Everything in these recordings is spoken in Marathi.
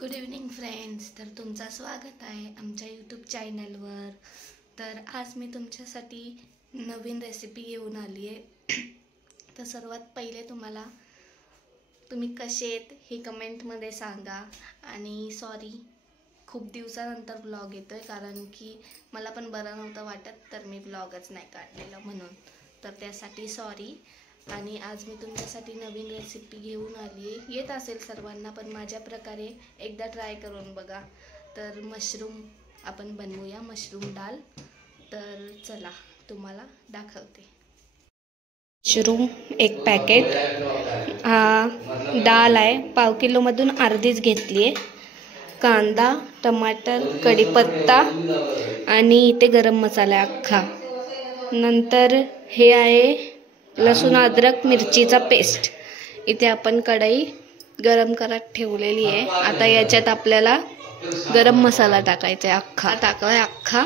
Good evening friends. तर तुमचं स्वागत आहे आमच्या यूट्यूब चॅनलवर. तर आज मी तुमच्यासाठी नवीन रेसिपी घेऊन आली आहे. तर सर्वात पहिले तुम्ही कसे आहेत हे कमेंटमध्ये सांगा. आणि सॉरी, खूप दिवसानंतर व्लॉग येतो आहे, कारण की मला पण बरं नव्हतं वाटत, तर मी व्लॉगच नाही काढलेला म्हणून. तर त्यासाठी सॉरी. आणि आज मी तुमच्यासाठी नवीन रेसिपी घेऊन आली आहे. येत असेल सर्वांना, पण माझ्या प्रकारे एकदा ट्राय करून बघा. तर मशरूम आपण बनवूया, मशरूम डाल. तर चला तुम्हाला दाखवते. मशरूम एक पॅकेट, हा डाल आहे, पाव किलोमधून अर्धीच घेतली आहे. कांदा, टमाटर, कढीपत्ता आणि इथे गरम मसाला अख्खा. नंतर हे आहे लसूण अद्रक मिरचीचा पेस्ट. इथे आपण कढई गरम करत ठेवलेली आहे. आता याच्यात आपल्याला गरम मसाला टाकायचा आहे, अख्खा टाकाय अख्खा.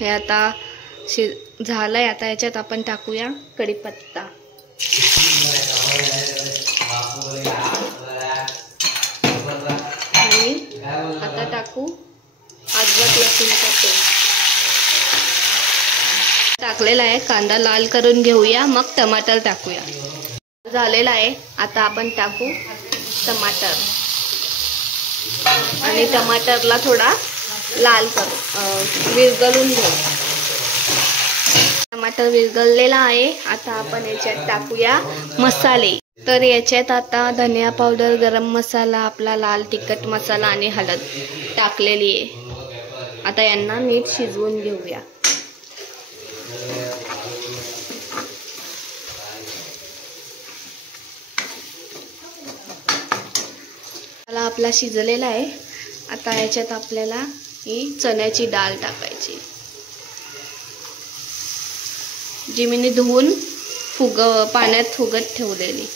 हे आता झालंय. आता याच्यात आपण टाकूया कढीपत्ता. आणि आता टाकू अद्रक लसूणचा पेस्ट टाकलेला आहे. कांदा लाल करून घेऊया, मग टमाटर टाकूया. झालेला आहे. आता आपण टाकू टमाटर आणि टमाटरला थोडा लाल करू, विरघळून घेऊ. टमाटर विरघळलेला आहे. आता आपण याच्यात टाकूया मसाले. तर याच्यात आता धनिया पावडर, गरम मसाला, आपला लाल तिखट मसाला आणि हळद टाकलेली आहे. आता यांना नीट शिजवून घेऊया. आपला शिजलेला आहे. आता याच्यात आपल्याला ही चण्याची डाळ टाकायची, जी मी धुवून पाण्यात फुगत ठेवलेली.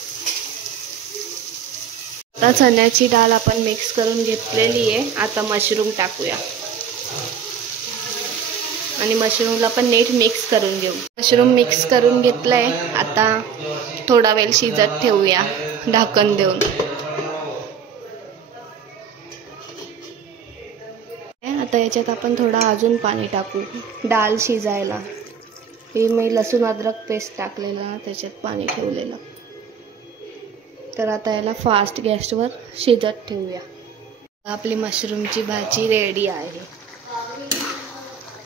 आता चण्याची डाळ आपण मिक्स करून घेतलेली आहे. आता मशरूम टाकूया आणि मशरूमला पण नीट मिक्स करून घेऊ. मशरूम मिक्स करून घेतलंय. आता थोडा वेळ शिजत ठेवूया ढाकण देऊन. आता याच्यात आपण थोडा अजून पाणी टाकू डाळ शिजायला. हे मी लसूण अद्रक पेस्ट टाकलेला, त्याच्यात पाणी ठेवलेलं. तर आता याला फास्ट गॅसवर शिजत ठेवूया. आपली मशरूमची भाजी रेडी आहे.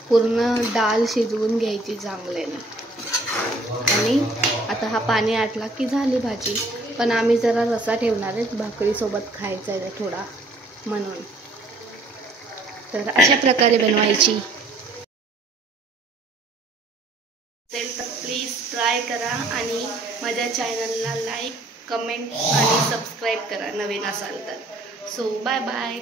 पूर्ण डाळ शिजवून घ्यायची चांगल्याने. आणि आता हा पाणी आटला की झाली भाजी. पण आम्ही जरा रसा ठेवणार आहे, भाकरीसोबत खायचा आहे थोडा म्हणून. तर अशा प्रकारे बनवायची असेल तर प्लीज ट्राय करा. आणि माझ्या चॅनलला लाईक, कमेंट आणि सबस्क्राईब करा नवीन असाल तर. So bye bye.